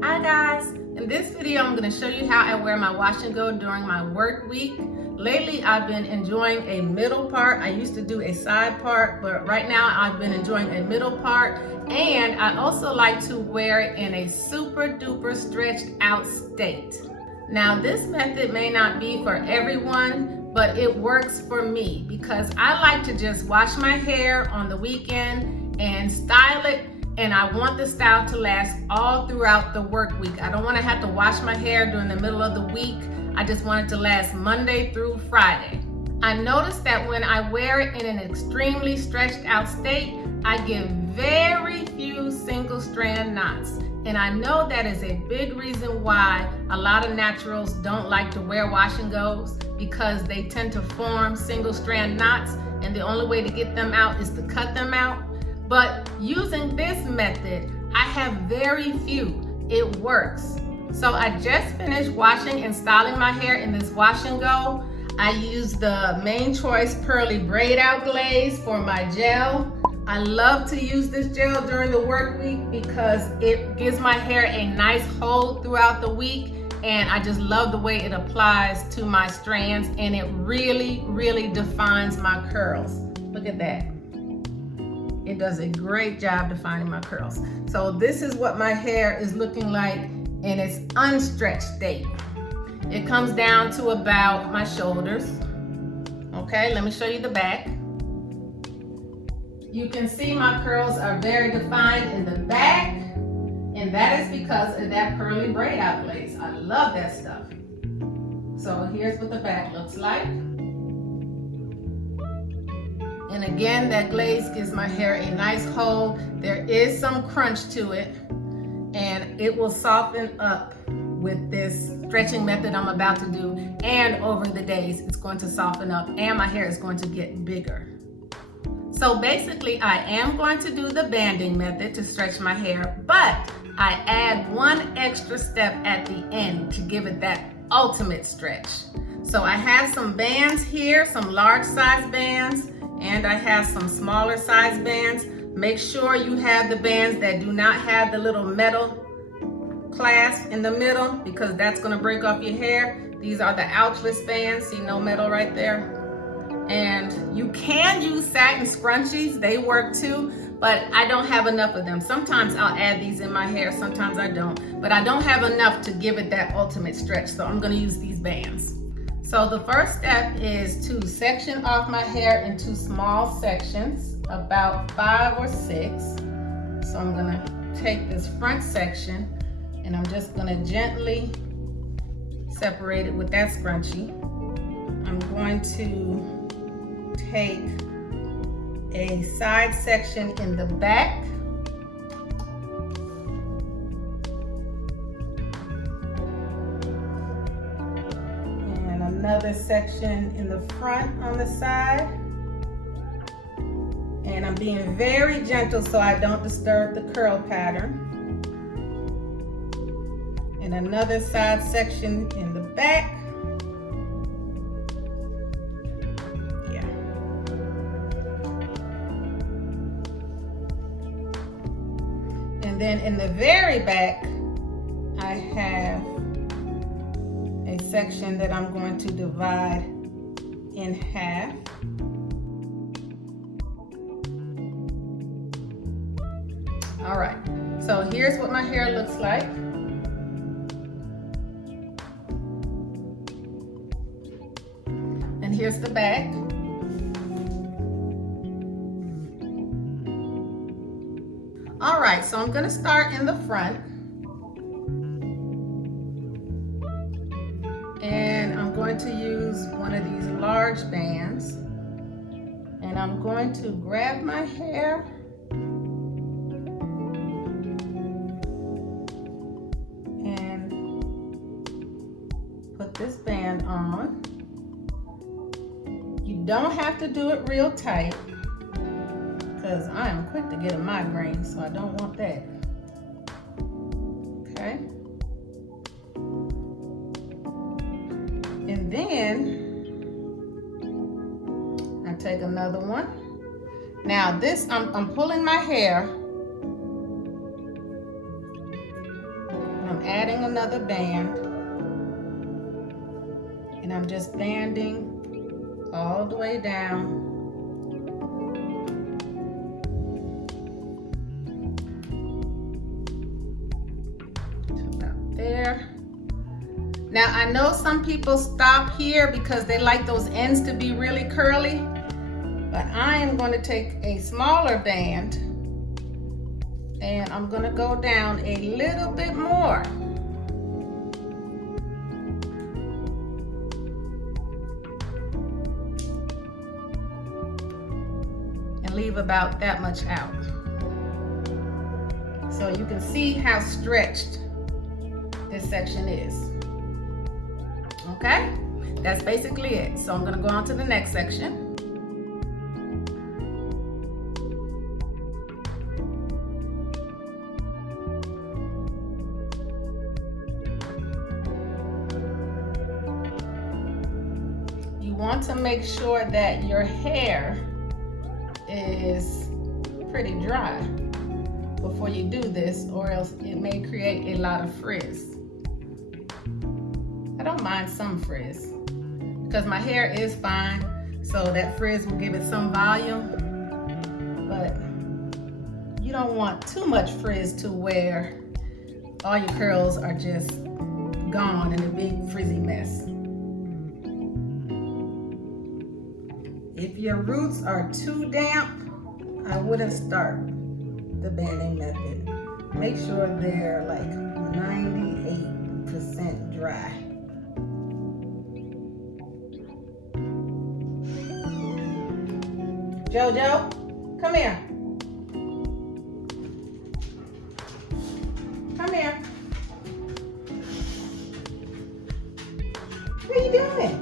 Hi guys, in this video I'm going to show you how I wear my wash and go during my work week. Lately I've been enjoying a middle part. I used to do a side part, but right now I've been enjoying a middle part, and I also like to wear it in a super duper stretched out state. Now this method may not be for everyone, but it works for me because I like to just wash my hair on the weekend and style it. And I want the style to last all throughout the work week. I don't want to have to wash my hair during the middle of the week. I just want it to last Monday through Friday. I noticed that when I wear it in an extremely stretched out state, I get very few single strand knots. And I know that is a big reason why a lot of naturals don't like to wear wash and goes, because they tend to form single strand knots, and the only way to get them out is to cut them out. But using this method, I have very few. It works. So I just finished washing and styling my hair in this wash and go. I used the Main Choice Pearly Braid Out Glaze for my gel. I love to use this gel during the work week because it gives my hair a nice hold throughout the week, and I just love the way it applies to my strands, and it really, really defines my curls. Look at that. It does a great job defining my curls. So this is what my hair is looking like in its unstretched state. It comes down to about my shoulders. Okay, let me show you the back. You can see my curls are very defined in the back, and that is because of that Pearly Braid Out Glaze. I love that stuff. So here's what the back looks like. And again, that glaze gives my hair a nice hold. There is some crunch to it, and it will soften up with this stretching method I'm about to do, and over the days it's going to soften up and my hair is going to get bigger. So basically I am going to do the banding method to stretch my hair, but I add one extra step at the end to give it that ultimate stretch. So I have some bands here, some large size bands, and I have some smaller size bands. Make sure you have the bands that do not have the little metal clasp in the middle, because that's gonna break off your hair. These are the ouchless bands, see, no metal right there. And you can use satin scrunchies, they work too, but I don't have enough of them. Sometimes I'll add these in my hair, sometimes I don't, but I don't have enough to give it that ultimate stretch, so I'm gonna use these bands. So the first step is to section off my hair into small sections, about 5 or 6. So I'm gonna take this front section and I'm just gonna gently separate it with that scrunchie. I'm going to take a side section in the back. Another section in the front on the side, and I'm being very gentle so I don't disturb the curl pattern. And another side section in the back. Yeah. And then in the very back, I have a section that I'm going to divide in half. All right, so here's what my hair looks like. And here's the back. All right, so I'm gonna start in the front. And I'm going to use one of these large bands, and I'm going to grab my hair and put this band on. You don't have to do it real tight because I am quick to get a migraine, so I don't want that. Okay. And then I take another one. Now this, I'm pulling my hair. I'm adding another band, and I'm just banding all the way down. About there. Now I know some people stop here because they like those ends to be really curly, but I am going to take a smaller band and I'm going to go down a little bit more. And leave about that much out. So you can see how stretched this section is. Okay, that's basically it. So I'm gonna go on to the next section. You want to make sure that your hair is pretty dry before you do this, or else it may create a lot of frizz. I don't mind some frizz because my hair is fine, so that frizz will give it some volume, but you don't want too much frizz to where all your curls are just gone in a big frizzy mess. If your roots are too damp, I wouldn't start the banding method. Make sure they're like 98% dry. Jojo, come here. Come here. What are you doing?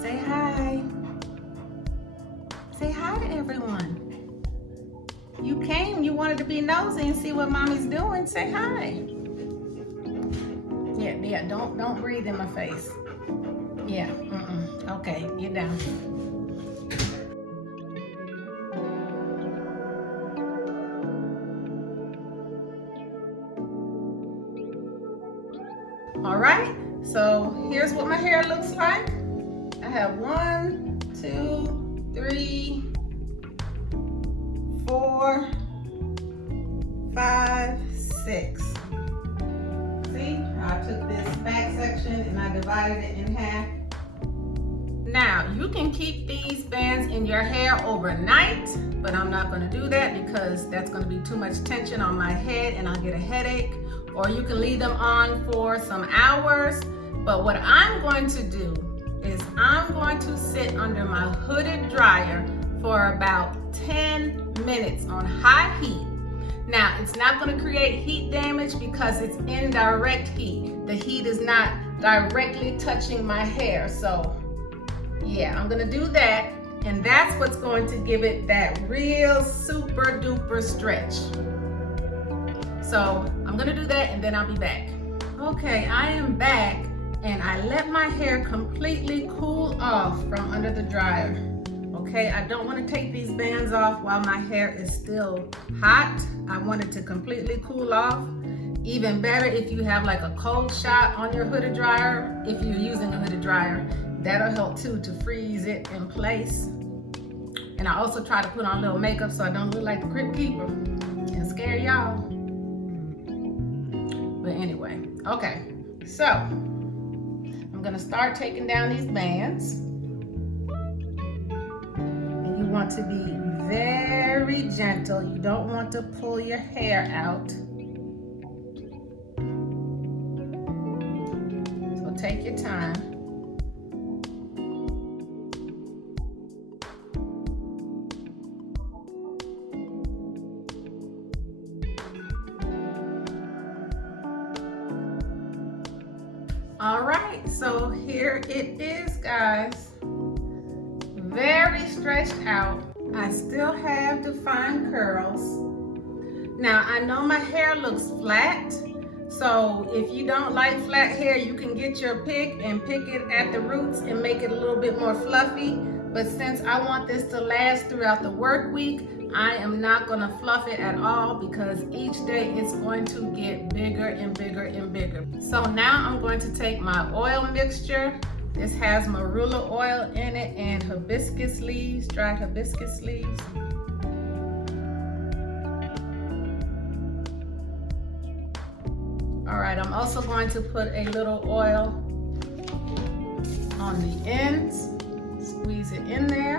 Say hi. Say hi to everyone. You came, you wanted to be nosy and see what mommy's doing. Say hi. Yeah, don't breathe in my face. Yeah, okay, get down. All right, so here's what my hair looks like. I have 1, 2, 3, 4, 5, 6. See, I took this back section and I divided it in half. Now, you can keep these bands in your hair overnight, but I'm not going to do that because that's going to be too much tension on my head and I'll get a headache. Or you can leave them on for some hours. But what I'm going to do is I'm going to sit under my hooded dryer for about 10 minutes on high heat. Now, it's not going to create heat damage because it's indirect heat. The heat is not directly touching my hair. So yeah, I'm going to do that. And that's what's going to give it that real super duper stretch. So I'm gonna do that and then I'll be back. Okay, I am back and I let my hair completely cool off from under the dryer. Okay, I don't want to take these bands off while my hair is still hot. I want it to completely cool off. Even better if you have like a cold shot on your hooded dryer. If you're using a hooded dryer, that'll help too to freeze it in place. And I also try to put on a little makeup so I don't look like the Crypt Keeper and scare y'all. But anyway, okay, so I'm gonna start taking down these bands. And you want to be very gentle. You don't want to pull your hair out. So take your time. All right, so here it is, guys. Very stretched out. I still have defined curls. Now, I know my hair looks flat, so if you don't like flat hair, you can get your pick and pick it at the roots and make it a little bit more fluffy. But since I want this to last throughout the work week, I am not going to fluff it at all because each day it's going to get bigger and bigger and bigger. So now I'm going to take my oil mixture. This has marula oil in it and hibiscus leaves, dried hibiscus leaves. All right, I'm also going to put a little oil on the ends, squeeze it in there.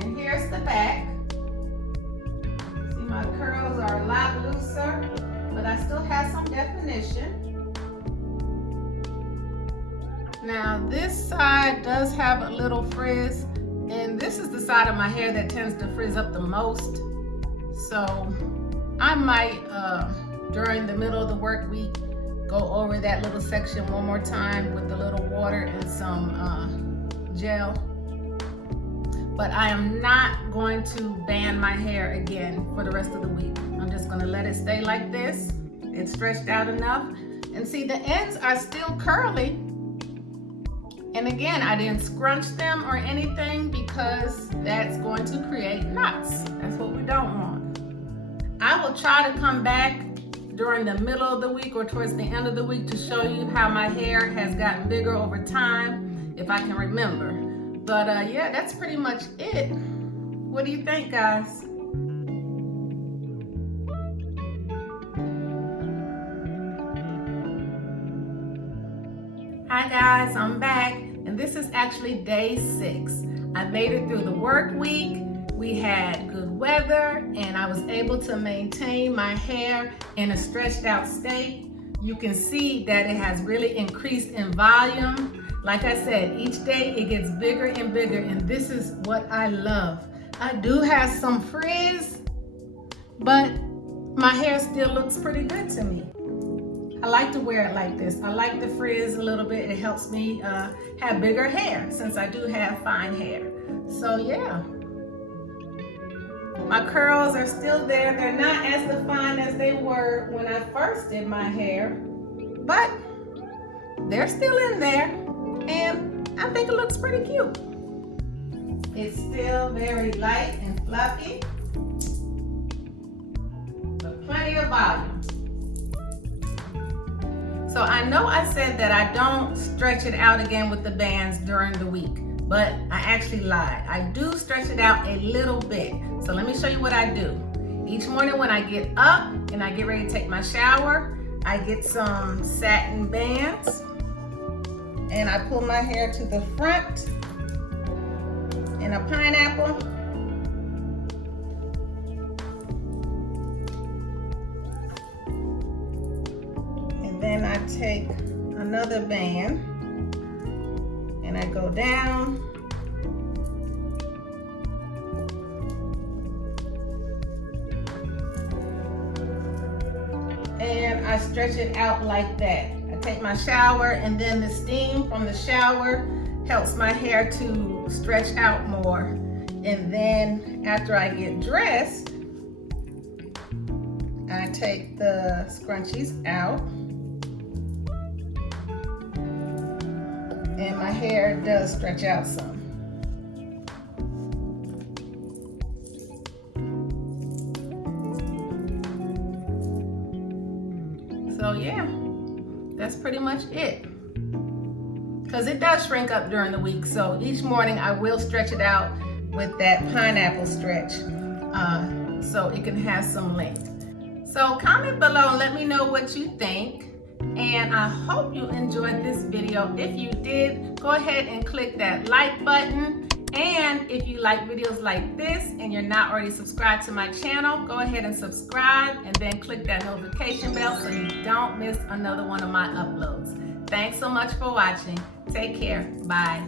And here's the back. See, my curls are a lot looser, but I still have some definition. Now this side does have a little frizz, and this is the side of my hair that tends to frizz up the most. So I might, during the middle of the work week, go over that little section one more time with a little water and some gel. But I am not going to band my hair again for the rest of the week. I'm just gonna let it stay like this. It's stretched out enough. And see, the ends are still curly. And again, I didn't scrunch them or anything because that's going to create knots. That's what we don't want. I will try to come back during the middle of the week or towards the end of the week to show you how my hair has gotten bigger over time, if I can remember. But yeah, that's pretty much it. What do you think, guys? Hi guys, I'm back, and this is actually day 6. I made it through the work week. We had good weather, and I was able to maintain my hair in a stretched out state. You can see that it has really increased in volume. Like I said, each day it gets bigger and bigger, and this is what I love. I do have some frizz, but my hair still looks pretty good to me. I like to wear it like this. I like the frizz a little bit. It helps me have bigger hair since I do have fine hair. So yeah. My curls are still there. They're not as defined as they were when I first did my hair, but they're still in there, and I think it looks pretty cute. It's still very light and fluffy, but plenty of volume. So I know I said that I don't stretch it out again with the bands during the week, but I actually lied. I do stretch it out a little bit. So let me show you what I do. Each morning when I get up and I get ready to take my shower, I get some satin bands and I pull my hair to the front in a pineapple. And then I take another band and I go down. And I stretch it out like that. I take my shower, and then the steam from the shower helps my hair to stretch out more. And then after I get dressed, I take the scrunchies out. And my hair does stretch out some. So yeah, that's pretty much it. Because it does shrink up during the week. So each morning I will stretch it out with that pineapple stretch so it can have some length. So comment below and let me know what you think. And I hope you enjoyed this video. If you did, go ahead and click that like button. And if you like videos like this and you're not already subscribed to my channel, go ahead and subscribe and then click that notification bell so you don't miss another one of my uploads. Thanks so much for watching. Take care. Bye.